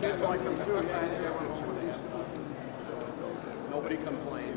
Kids like them too. Nobody complained.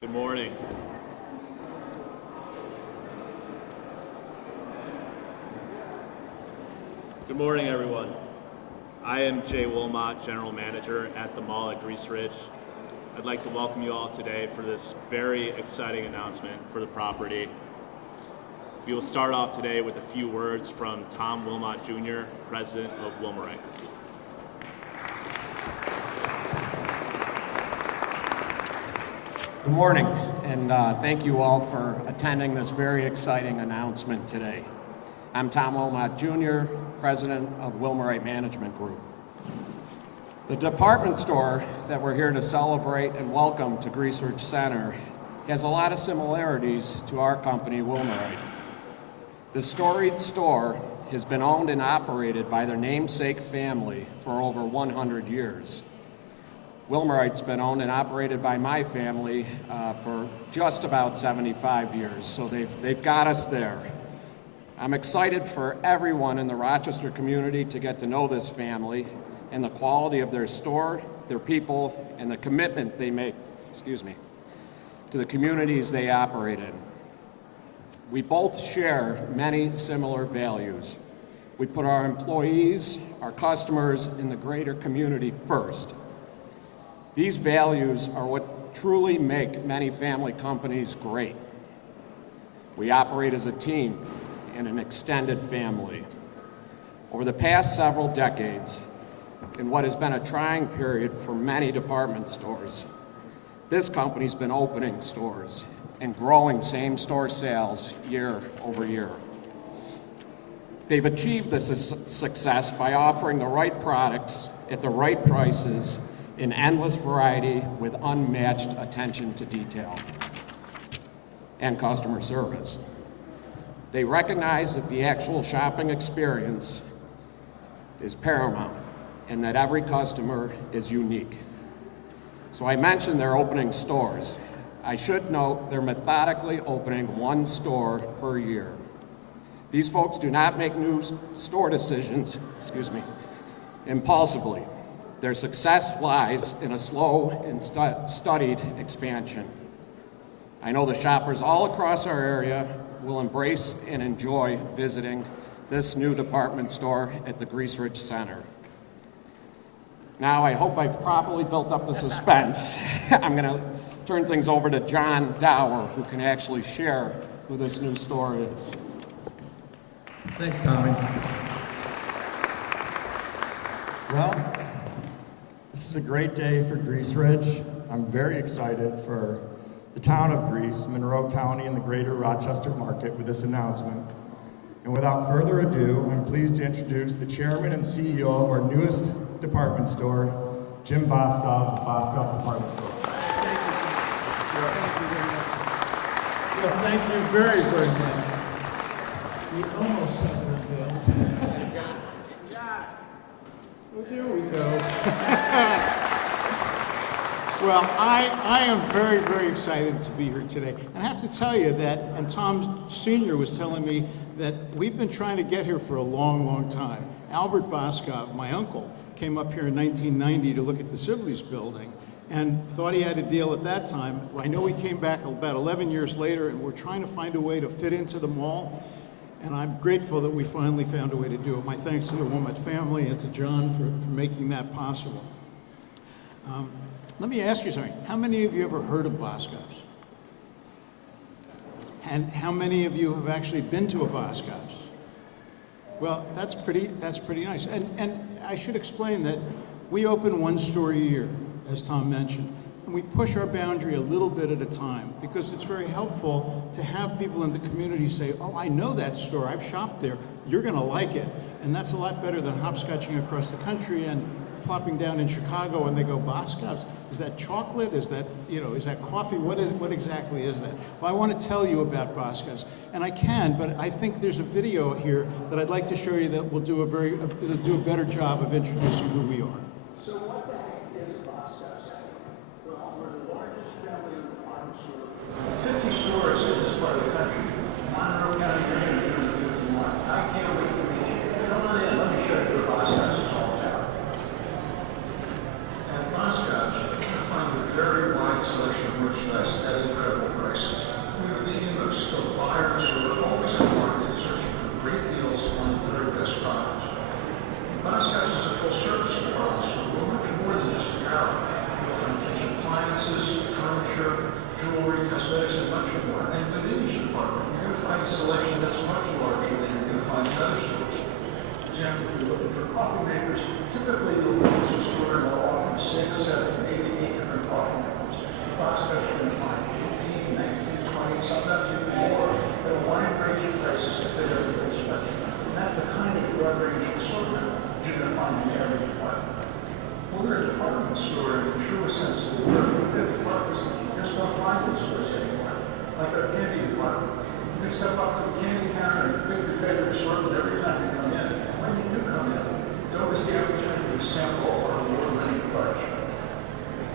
Good morning. Good morning, everyone. I am Jay Wilmot, General Manager at the Mall at Grease Ridge. I'd like to welcome you all today for this very exciting announcement for the property. We will start off today with a few words from Tom Wilmot Jr., President of Wilmerite. Good morning, and thank you all for attending this very exciting announcement today. I'm Tom Wilmot Jr., President of Wilmerite Management Group. The department store that we're here to celebrate and welcome to Grease Ridge Center has a lot of similarities to our company, Wilmerite. The storied store has been owned and operated by their namesake family for over 100 years. Wilmerite's been owned and operated by my family for just about 75 years, so they've got us there. I'm excited for everyone in the Rochester community to get to know this family and the quality of their store, their people, and the commitment they make, to the communities they operate in. We both share many similar values. We put our employees, our customers, and the greater community first. These values are what truly make many family companies great. We operate as a team and an extended family. Over the past several decades, in what has been a trying period for many department stores, this company's been opening stores and growing same-store sales year over year. They've achieved this success by offering the right products at the right prices in endless variety with unmatched attention to detail and customer service. They recognize that the actual shopping experience is paramount and that every customer is unique. So I mentioned they're opening stores. I should note they're methodically opening one store per year. These folks do not make new store decisions, impulsively. Their success lies in a slow and studied expansion. I know the shoppers all across our area will embrace and enjoy visiting this new department store at the Grease Ridge Center. Now, I hope I've properly built up the suspense. I'm gonna turn things over to John Dower, who can actually share who this new store is. Thanks, Tommy. Well, this is a great day for Grease Ridge. I'm very excited for the town of Grease, Monroe County, and the greater Rochester market with this announcement. And without further ado, I'm pleased to introduce the chairman and CEO of our newest department store, Jim Boscov of Boscov Department Store. Well, thank you very, very much. We almost have her bill. Oh, there we go. Well, I am very, very excited to be here today. And I have to tell you that, and Tom Sr. was telling me that we've been trying to get here for a long, long time. Albert Boscov, my uncle, came up here in 1990 to look at the Sibley's building and thought he had a deal at that time. I know he came back about 11 years later, and we're trying to find a way to fit into the mall. And I'm grateful that we finally found a way to do it. My thanks to the Wilmot family and to John for making that possible. Let me ask you something. How many of you ever heard of Boscov's? And how many of you have actually been to a Boscov's? Well, that's pretty nice. And I should explain that we open one store a year, as Tom mentioned. And we push our boundary a little bit at a time because it's very helpful to have people in the community say, oh, I know that store, I've shopped there, you're gonna like it. And that's a lot better than hopscotching across the country and plopping down in Chicago and they go, Boscov's? Is that chocolate? Is that, is that coffee? What exactly is that? Well, I want to tell you about Boscov's. And I can, but I think there's a video here that I'd like to show you that will do a better job of introducing who we are. So what the heck is Boscov's? Well, we're the largest family of department stores. 50 stores in this part of the country. Monroe County, you're going to be doing 51. I can't wait to meet you. Come on in, let me show you what Boscov's is all about. At Boscov's, you're going to find a very wide selection of merchandise at incredible prices. We have a team of skilled buyers who are always in the market searching for great deals on the very best products. Boscov's is a full-service department store. We're much more than just apparel. You'll find kitchen appliances, furniture, jewelry, cosmetics, and much more. And within each department, you're going to find a selection that's much larger than you're going to find in other stores. For example, if you're looking for coffee makers, typically you'll go to a store and they'll offer 6, 7, maybe 8 different coffee makers. Boscov's, you're going to find 18, 19, 20, sometimes even more, at a wide range of prices to fit everybody's budget. And that's the kind of broad range of assortment you're going to find in every department. Well, we're a department store in the truest sense of the word. We have departments that you just don't find in stores anymore, like our candy department. You can step up to the candy counter and pick your favorite assortment every time you come in. When you do come in, don't miss the opportunity to sample our award-winning fudge.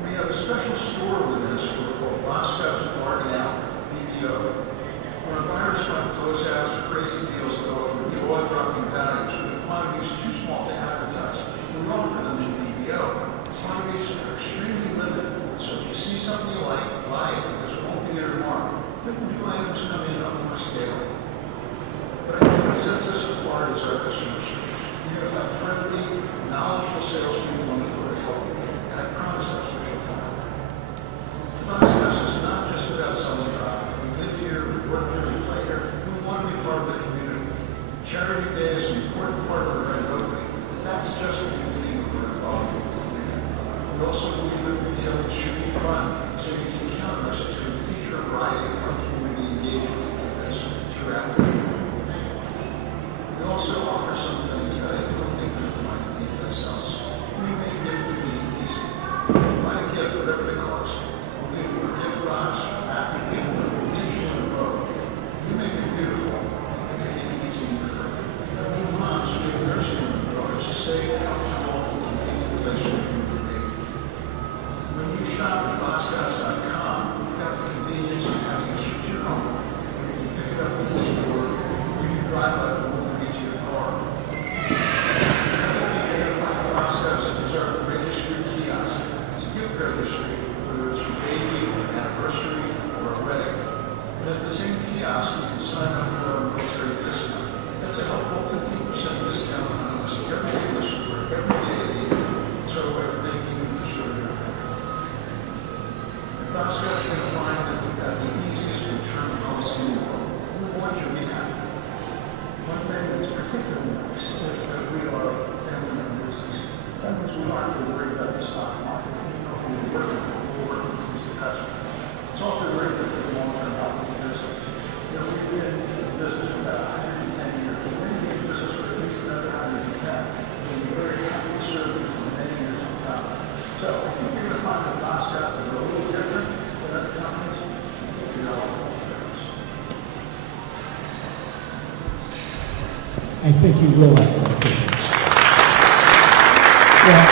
We have a special store within this store called Boscov's Bargain Out BBO, where buyers find closeouts or crazy deals that offer jaw-dropping values, but quantities too small to advertise. We offer them in BBO. Quantities are extremely limited, so if you see something you like, buy it because it won't be there tomorrow. But new items come in on more scale. But I think what sets us apart is our customer service. You're going to find friendly, knowledgeable salespeople on the floor to help you, and I promise that's what you'll find. Boscov's is not just about selling product. We live here, we work here, we play here. We want to be part of the community. Charity Day is an important part of our grand opening, but that's just the beginning of our involvement with the community. We also believe that retailing should be fun, so you can count on us to feature a variety of fun community engagement events throughout the year. We also offer some things that I don't think you'll find anyplace else. We make gift giving easy. Buy a gift, whatever the cost. We'll give you a gift box, happy people, tissue, and a bow. You make it beautiful. We make it easy and free. For new moms, we have nursing room that offers a safe, comfortable, and convenient place for you to be. When you shop at Boscov's.com, you've got the convenience of having it shipped to your home. You can pick it up in the store, or you can drive up and move it to your car. Another thing you're going to find at Boscov's is our registry kiosk. It's a gift registry, whether it's for baby, or an anniversary, or a wedding. And at the same kiosk, you can sign up for a military discount. That's a helpful 15% discount on almost every English word, every day of the year. It's our way of thanking you for serving our country. At Boscov's, you're going to find that we've got the easiest return policy in the world. We want you to be happy. One thing that's particularly nice is that we are a family-owned business. That means we aren't really worried about the stock market. We're working with the customer. It's also very good for the long-term health of the business. We've been in the business for about 110 years. I think you will like that difference. Well,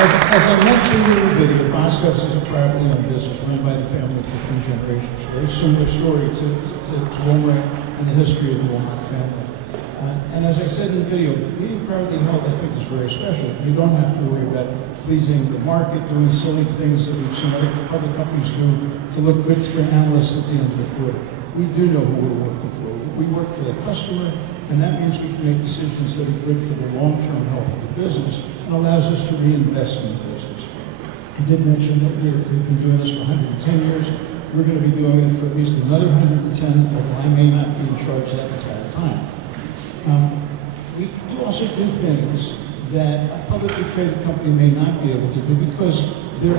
as I mentioned in the video, Boscov's is a privately owned business run by the family for 3 generations. Very similar story to Walmart and the history of the Walmart family. And as I said in the video, being privately held, I think, is very special. You don't have to worry about pleasing the market, doing silly things that we've seen other public companies do to look good for analysts at the end of the quarter. We do know who we're working for. We work for the customer, and that means we can make decisions that are good for the long-term health of the business and allows us to reinvest in the business. I did mention that we've been doing this for 110 years. We're going to be doing it for at least another 110, although I may not be in charge that entire time. We do also do things that a publicly traded company may not be able to do because their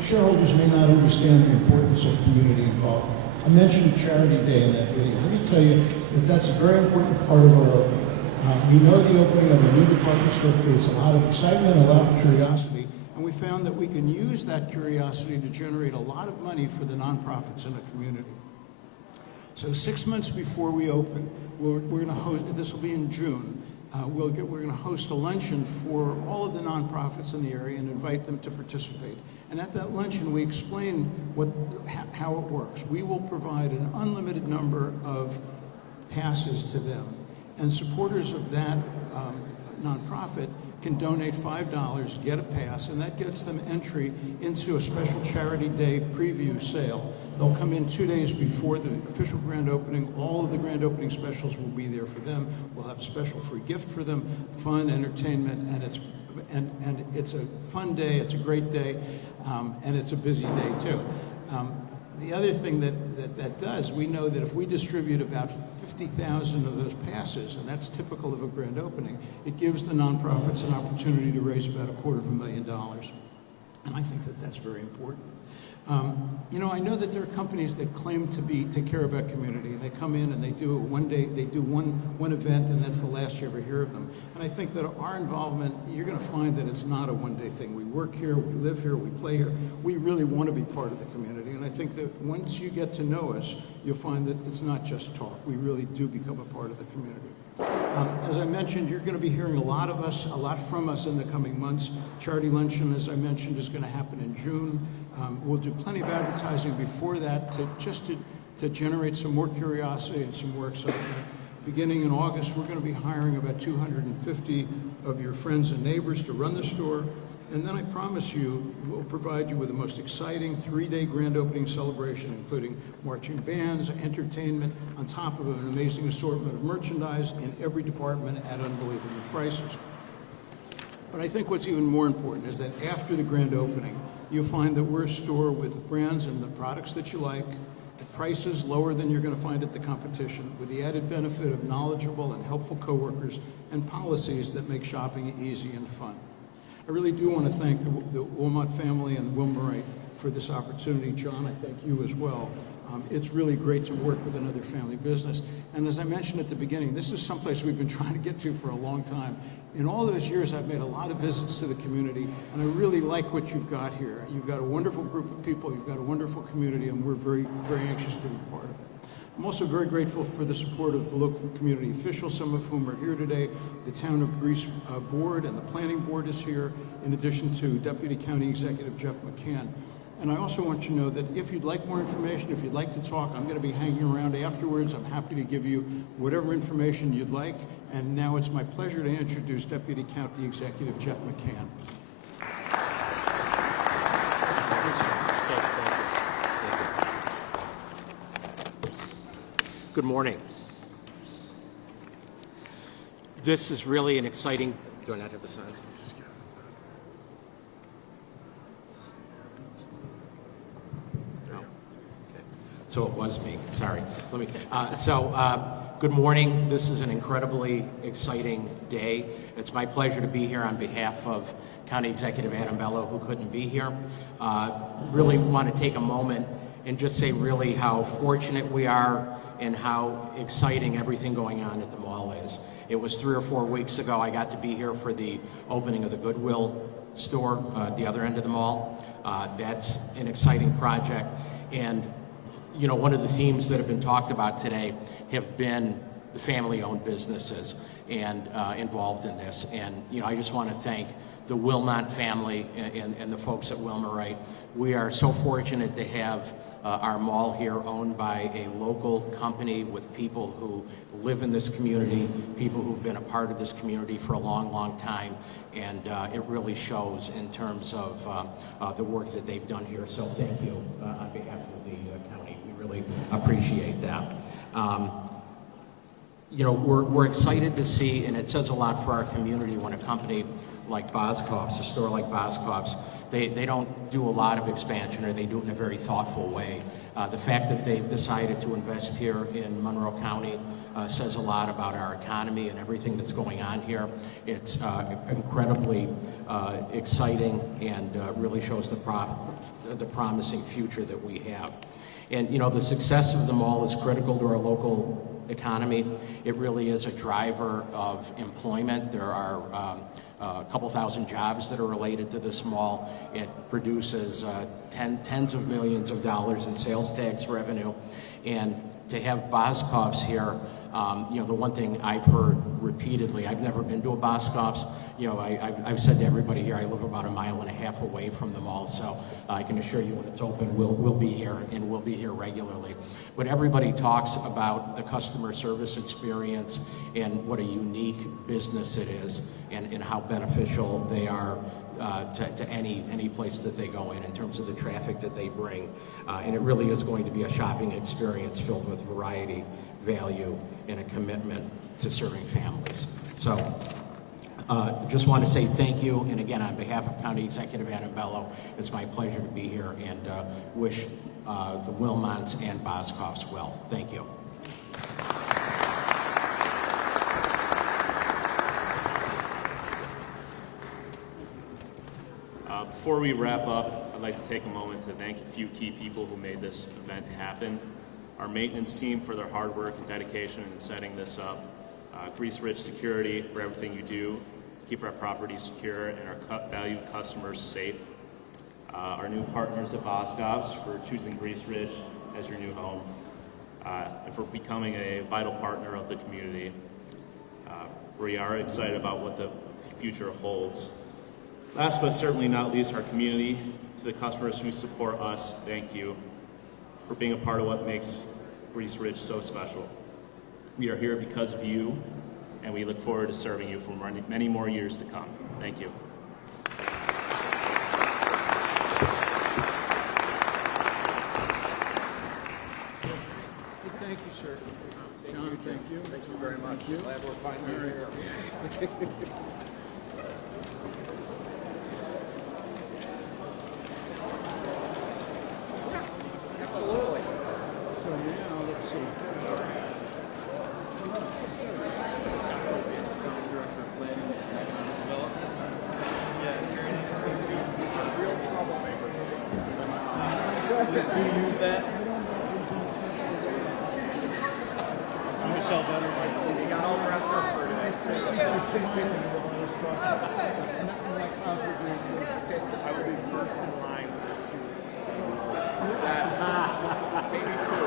shareholders may not understand the importance of community involvement. I mentioned Charity Day in that video. Let me tell you that that's a very important part of our opening. We know the opening of a new department store creates a lot of excitement, a lot of curiosity, and we found that we can use that curiosity to generate a lot of money for the nonprofits in the community. So 6 months before we open, we're going to host, this will be in June, we're going to host a luncheon for all of the nonprofits in the area and invite them to participate. And at that luncheon, we explain how it works. We will provide an unlimited number of passes to them. And supporters of that nonprofit can donate $5, get a pass, and that gets them entry into a special Charity Day preview sale. They'll come in 2 days before the official grand opening. All of the grand opening specials will be there for them. We'll have a special free gift for them, fun, entertainment, and it's a fun day, it's a great day, and it's a busy day too. The other thing that does, we know that if we distribute about 50,000 of those passes, and that's typical of a grand opening, it gives the nonprofits an opportunity to raise about $250,000. And I think that that's very important. You know, I know that there are companies that claim to care about community, and they come in and they do it one day, they do one event, and that's the last you ever hear of them. And I think that our involvement, you're going to find that it's not a one-day thing. We work here, we live here, we play here. We really want to be part of the community, and I think that once you get to know us, you'll find that it's not just talk. We really do become a part of the community. As I mentioned, you're going to be hearing a lot from us in the coming months. Charity Luncheon, as I mentioned, is going to happen in June. We'll do plenty of advertising before that to generate some more curiosity and some more excitement. Beginning in August, we're going to be hiring about 250 of your friends and neighbors to run the store. And then I promise you, we'll provide you with the most exciting 3-day grand opening celebration, including marching bands, entertainment, on top of an amazing assortment of merchandise in every department at unbelievable prices. But I think what's even more important is that after the grand opening, you'll find that we're a store with brands and the products that you like, at prices lower than you're going to find at the competition, with the added benefit of knowledgeable and helpful coworkers and policies that make shopping easy and fun. I really do want to thank the Wilmot family and Wilmerite for this opportunity. John, I thank you as well. It's really great to work with another family business. And as I mentioned at the beginning, this is someplace we've been trying to get to for a long time. In all those years, I've made a lot of visits to the community, and I really like what you've got here. You've got a wonderful group of people, you've got a wonderful community, and we're very, very anxious to be part of it. I'm also very grateful for the support of the local community officials, some of whom are here today. The Town of Greece Board and the Planning Board is here, in addition to Deputy County Executive Jeff McCann. And I also want you to know that if you'd like more information, if you'd like to talk, I'm going to be hanging around afterwards. I'm happy to give you whatever information you'd like. And now it's my pleasure to introduce Deputy County Executive Jeff McCann. Good morning. This is really an exciting. Do I not have the sign? No. Okay. So it was me. Sorry. Let me. Good morning. This is an incredibly exciting day. It's my pleasure to be here on behalf of County Executive Adam Bello, who couldn't be here. Really want to take a moment and just say really how fortunate we are and how exciting everything going on at the mall is. It was 3 or 4 weeks ago I got to be here for the opening of the Goodwill store at the other end of the mall. That's an exciting project. And you know, one of the themes that have been talked about today have been family-owned businesses and involved in this. And, you know, I just want to thank the Wilmot family and the folks at Wilmerite. We are so fortunate to have our mall here owned by a local company with people who live in this community, people who've been a part of this community for a long, long time. And it really shows in terms of the work that they've done here. So thank you on behalf of the county. We really appreciate that. You know, we're excited to see, and it says a lot for our community when a company like Boscov's, a store like Boscov's, they don't do a lot of expansion, or they do it in a very thoughtful way. The fact that they've decided to invest here in Monroe County says a lot about our economy and everything that's going on here. It's incredibly exciting and really shows the promising future that we have. And, you know, the success of the mall is critical to our local economy. It really is a driver of employment. There are a couple thousand jobs that are related to this mall. It produces tens of millions of dollars in sales tax revenue. And to have Boscov's here, you know, the one thing I've heard repeatedly, I've never been to a Boscov's. You know, I've said to everybody here, I live about 1.5 miles away from the mall, so I can assure you when it's open, we'll be here, and we'll be here regularly. But everybody talks about the customer service experience and what a unique business it is, and how beneficial they are to any place that they go in terms of the traffic that they bring. And it really is going to be a shopping experience filled with variety, value, and a commitment to serving families. So just want to say thank you, and again, on behalf of County Executive Annabello, it's my pleasure to be here, and wish the Wilmots and Boscov's well. Thank you. Before we wrap up, I'd like to take a moment to thank a few key people who made this event happen. Our maintenance team for their hard work and dedication in setting this up. Grease Ridge Security for everything you do to keep our property secure and our valued customers safe. Our new partners at Boscov's for choosing Grease Ridge as your new home, and for becoming a vital partner of the community. We are excited about what the future holds. Last but certainly not least, our community, to the customers who support us, thank you for being a part of what makes Grease Ridge so special. We are here because of you, and we look forward to serving you for many more years to come. Thank you. Thank you, sir. Sean, thank you. Thank you very much. Glad we're finally here. Absolutely. So now, let's see. Director of Planning and Economic Development. Yes, he's a real troublemaker. Please do use that. Michelle Better. He got all dressed up for today. I would be first in line with a suit. Maybe two.